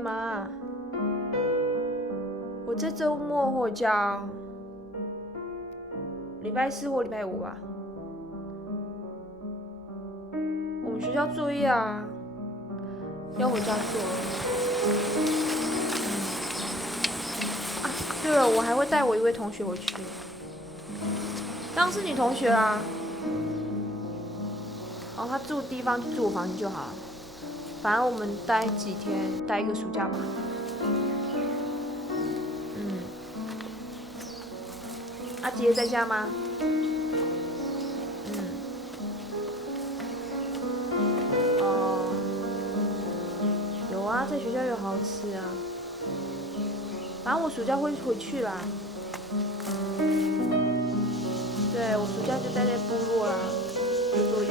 吗？我这周末或假，礼拜四或礼拜五吧。我们学校作业啊，要回家做。啊，对了，我还会带我一位同学回去，当然是你同学啦。然后他住的地方就住我房间就好了，反正我们待几天，待一个暑假吧。阿杰在家吗？哦，有啊，在学校有好好吃啊。反正我暑假会回去啦。对，我暑假就待在部落啦，做作业。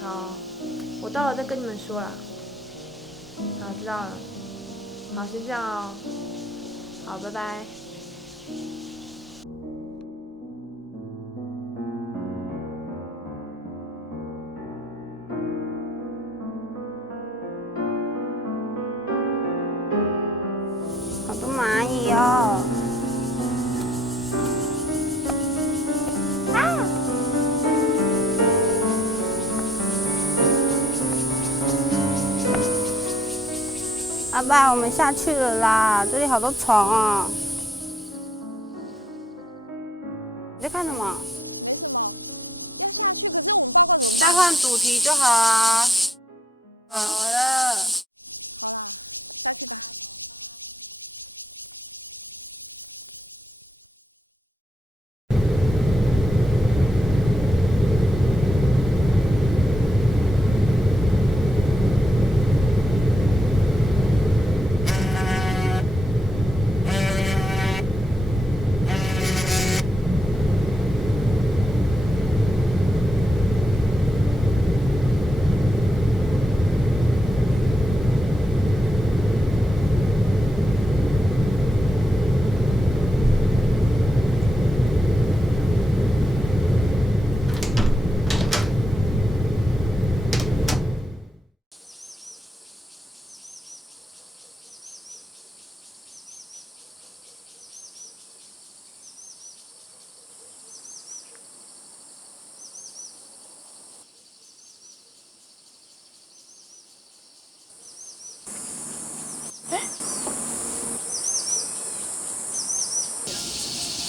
好，我到了再跟你们说啦。好，知道了。好，先这样哦。好，拜拜。好多蚂蚁哦！阿爸，我们下去了啦，这里好多虫哦。你在看什么？再换主题就好啊。好了。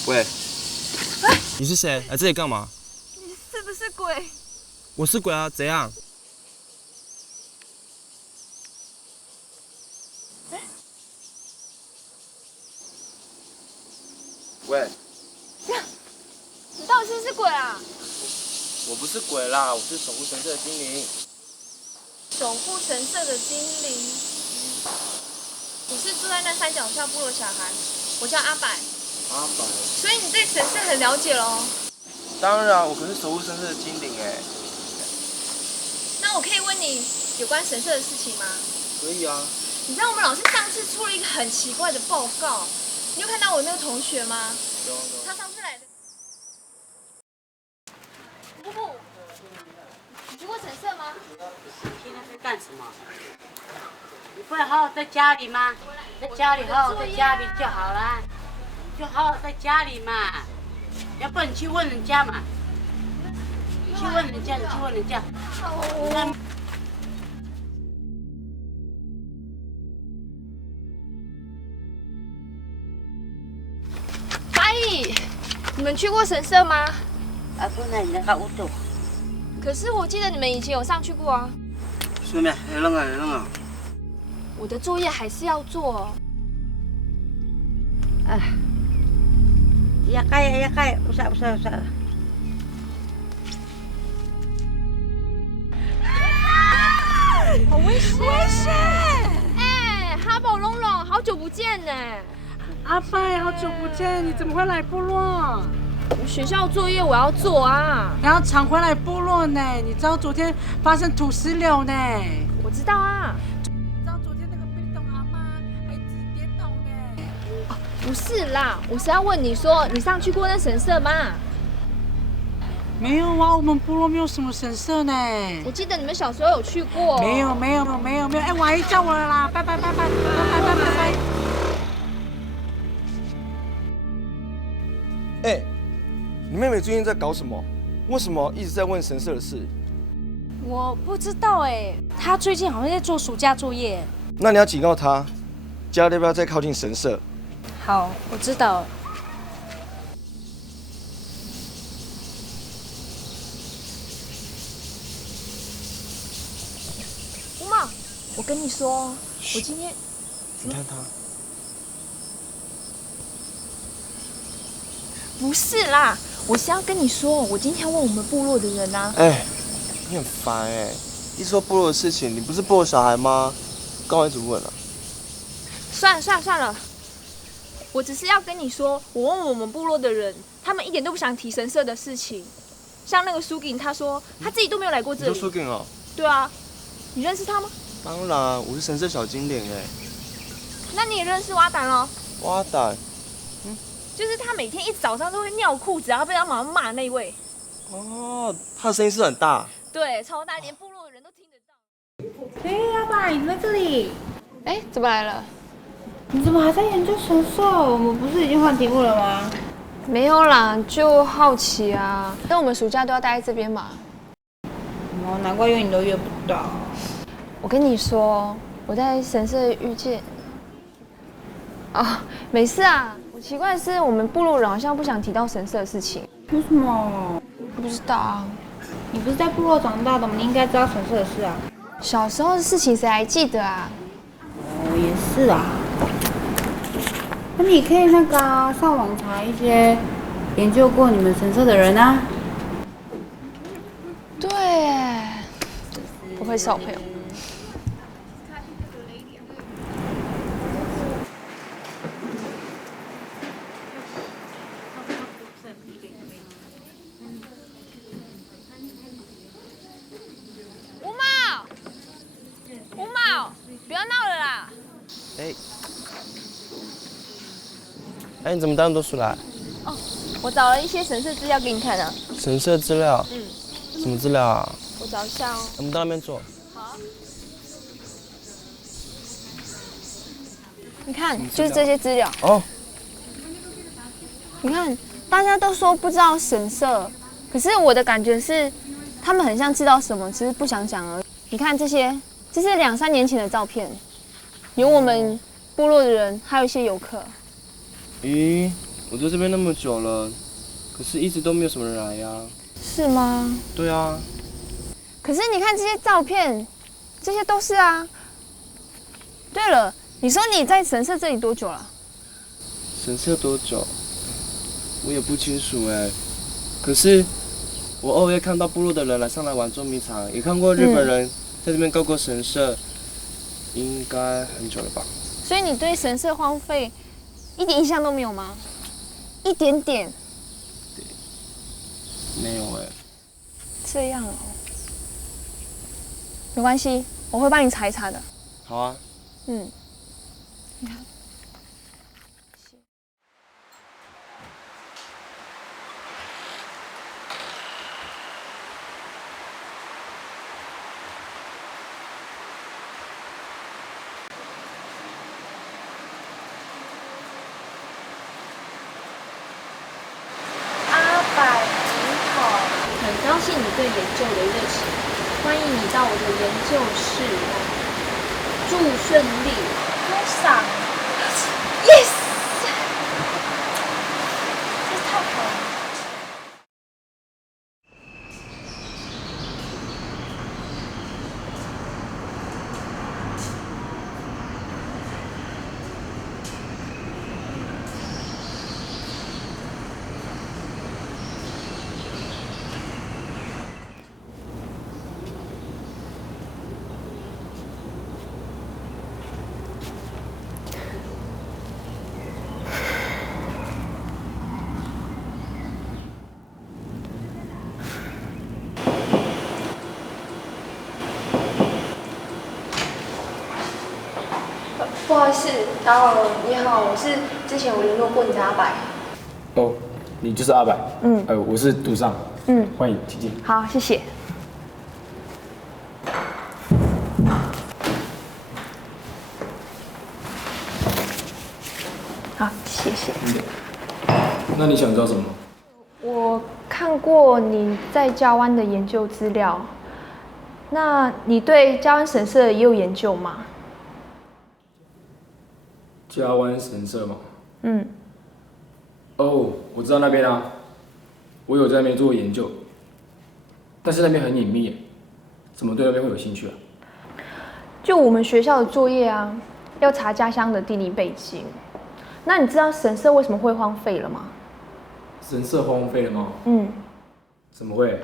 喂，你是谁？来这里干嘛？你是不是鬼？我是鬼啊，怎样？喂，你到底是不是鬼啊？我不是鬼啦，我是守护神社的精灵。守护神社的精灵。你是住在那山脚下部落小孩，我叫阿柏。阿柏。所以你对神社很了解咯。当然，我可是守护神社的精灵哎。那我可以问你有关神社的事情吗？可以啊。你知道我们老师上次出了一个很奇怪的报告，你有看到我那个同学吗？有。他上次来的。布布，你去过神社吗？现在在干什么？你不能好好在家里吗？在家里好好在家里就好了，就好好在家里嘛。要不然你去问人家嘛，你去问人家。阿姨，你们去过神社吗？啊，不然你那个屋头。可是我记得你们以前有上去过啊。是咩？扔啊！我的作业还是要做哦。啊，ya kaya, usah. 好危险！哎，哈宝龙龙，好久不见呢。阿拜，好久不见，你怎么会来部落？我学校作业我要做啊。然后常回来部落呢？你知道昨天发生土石流呢？我知道啊。你知道昨天那个被动阿妈还一直跌倒呢？不是啦，我是要问你说，你上去过那神社吗？没有啊，我们部落没有什么神社呢。我记得你们小时候有去过。没有。哎，我阿姨叫我了啦，拜拜。哎，你妹妹最近在搞什么？为什么一直在问神社的事？我不知道哎，她最近好像在做暑假作业。那你要警告她，家里要不要再靠近神社？好，我知道了。乌茂，我跟你说，我今天你看她。不是啦，我是要跟你说，我今天问我们部落的人啊。哎，你很烦哎，一说部落的事情，你不是部落小孩吗？刚好一直问了。算了，我只是要跟你说，我问我们部落的人，他们一点都不想提神社的事情。像那个苏锦，他说他自己都没有来过这里。你说苏锦哦？对啊，你认识他吗？当然，我是神社小精灵哎。那你也认识蛙胆咯？蛙胆。就是他每天一早上都会尿裤子，然后被他妈妈骂的那一位。哦，他的声音是很大。对，超大，连部落的人都听得到。哎，阿爸，你在这里？哎，怎么来了？你怎么还在研究神社？我们不是已经换题目了吗？没有啦，就好奇啊。但我们暑假都要待在这边嘛。哦，难怪约你都约不到。我跟你说，我在神社遇见。哦，没事啊。奇怪的是，我们部落人好像不想提到神社的事情。为什么？不知道啊。你不是在部落长大的吗？你应该知道神社的事啊。小时候的事情谁还记得啊？哦，也是啊。那你可以那个啊，上网查一些研究过你们神社的人啊。对，不愧是好朋友。吴茂，不要闹了啦！哎，你怎么带那么多书来？哦，我找了一些神社资料给你看啊。神社资料？什么资料啊？我找一下哦。我们到那边坐。好。你看，就是这些资料。哦。你看，大家都说不知道神社，可是我的感觉是，他们很像知道什么，只是不想讲而已。你看这些，这是2、3年前的照片，有我们部落的人，还有一些游客。咦，我在这边那么久了，可是一直都没有什么人来呀。是吗？对啊。可是你看这些照片，这些都是啊。对了，你说你在神社这里多久了？神社多久？我也不清楚哎。可是我偶尔看到部落的人上来玩捉迷藏，也看过日本人在这边告过神社，应该很久了吧。所以你对神社荒废一点印象都没有吗？一点点。没有哎。这样哦。没关系，我会帮你查一查的。好啊。嗯。你看。很高兴你对研究的热情，欢迎你到我的研究室来。祝顺利，封赏。Yes， 这太好了。不好意思，打扰了。你好，我是之前有联络过你的阿白。哦，你就是阿白。嗯。我是杜尚。嗯，欢迎，请进。好，谢谢。好，谢谢。那你想知道什么？我看过你在嘉湾的研究资料，那你对嘉湾神社也有研究吗？嘉湾神社吗？嗯，哦，我知道那边啊，我有在那边做研究，但是那边很隐秘耶，怎么对那边会有兴趣啊？就我们学校的作业啊，要查家乡的地理背景。那你知道神社为什么会荒废了吗？神社荒废了吗？嗯，怎么会？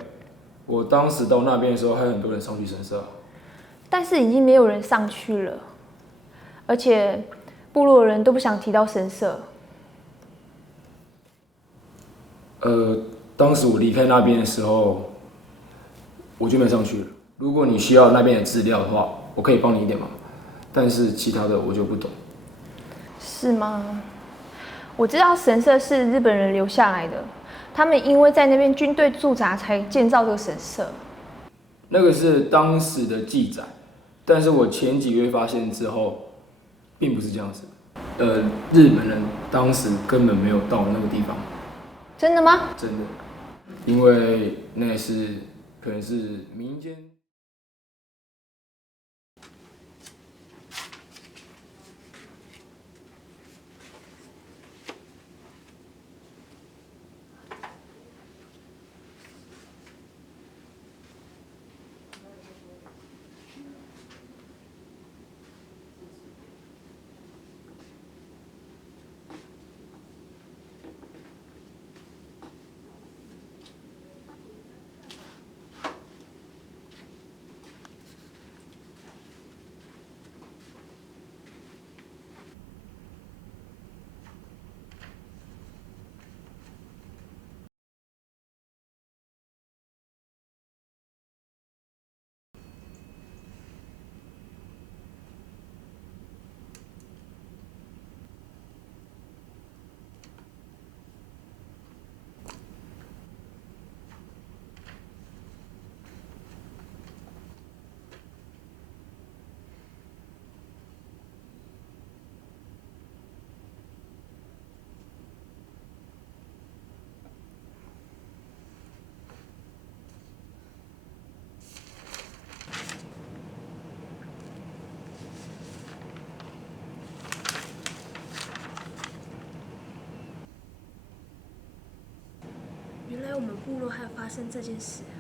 我当时到那边的时候，还有很多人上去神社啊。但是已经没有人上去了，而且部落的人都不想提到神社。当时我离开那边的时候，我就没上去了。如果你需要那边的资料的话，我可以帮你一点忙，但是其他的我就不懂。是吗？我知道神社是日本人留下来的，他们因为在那边军队驻扎才建造这个神社。那个是当时的记载，但是我前几个月发现之后，并不是这样子。日本人当时根本没有到那个地方。真的吗？真的，因为那是可能是民间。原来我们部落还有发生这件事啊！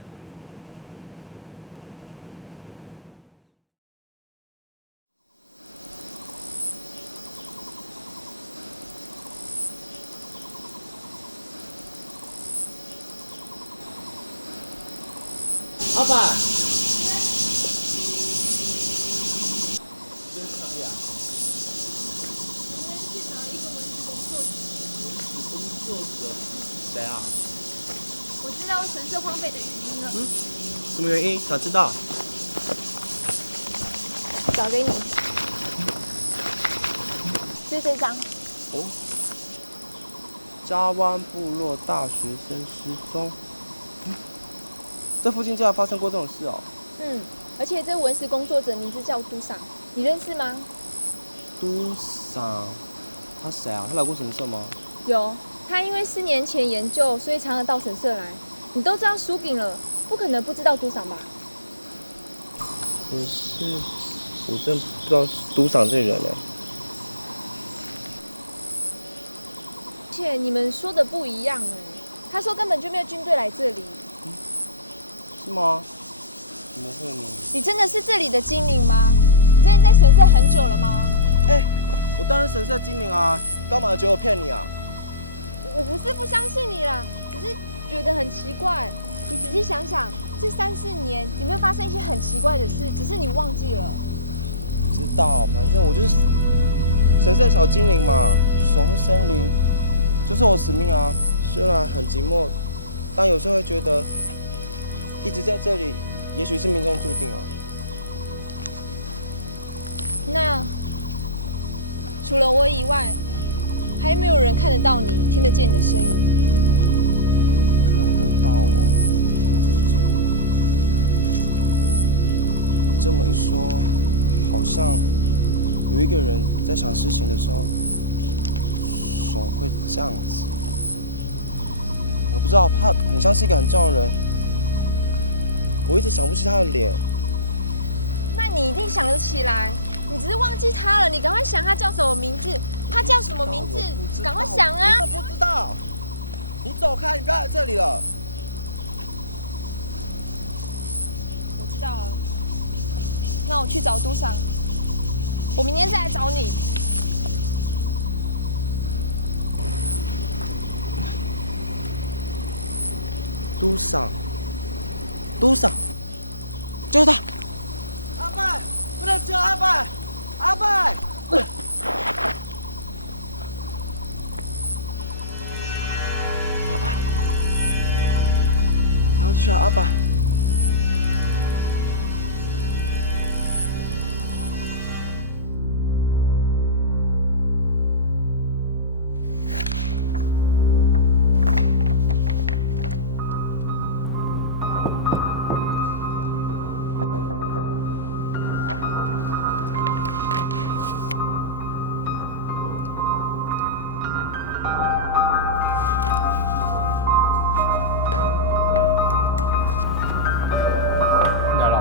来了。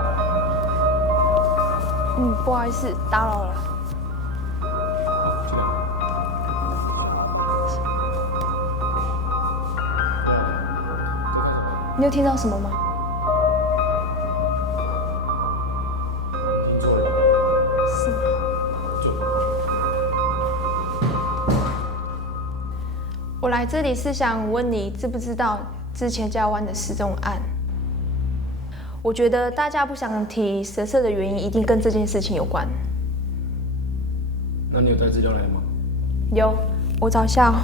不好意思，打扰了。进来。你有听到什么吗？听错了。是吗？就我来这里是想问你，知不知道之前嘉湾的失踪案？我觉得大家不想提神社的原因，一定跟这件事情有关。那你有带资料来吗？有，我找一下哦。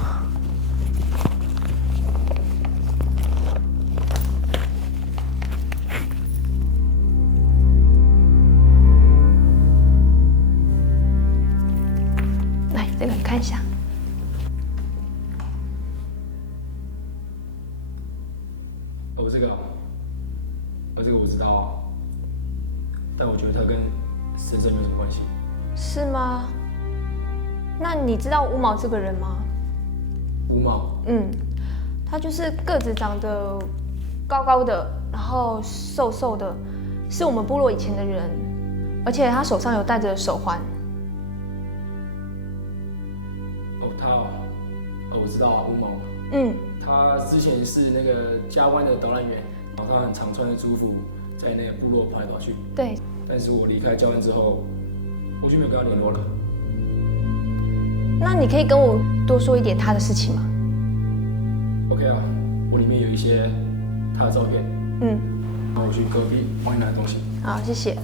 来，这个你看一下。哦，这个啊，这个我知道啊，但我觉得它跟神社没有什么关系。是吗？那你知道乌毛这个人吗？乌毛，他就是个子长得高高的，然后瘦瘦的，是我们部落以前的人，而且他手上有戴着手环。哦，他哦，我知道啊，乌毛。他之前是那个嘉湾的导览员，然后他很常穿着族服在那个部落跑来跑去。对。但是我离开嘉湾之后，我就没有跟他联络了。那你可以跟我多说一点他的事情吗？ OK 啊，我里面有一些他的照片。然后我去隔壁帮你拿东西。好，谢谢。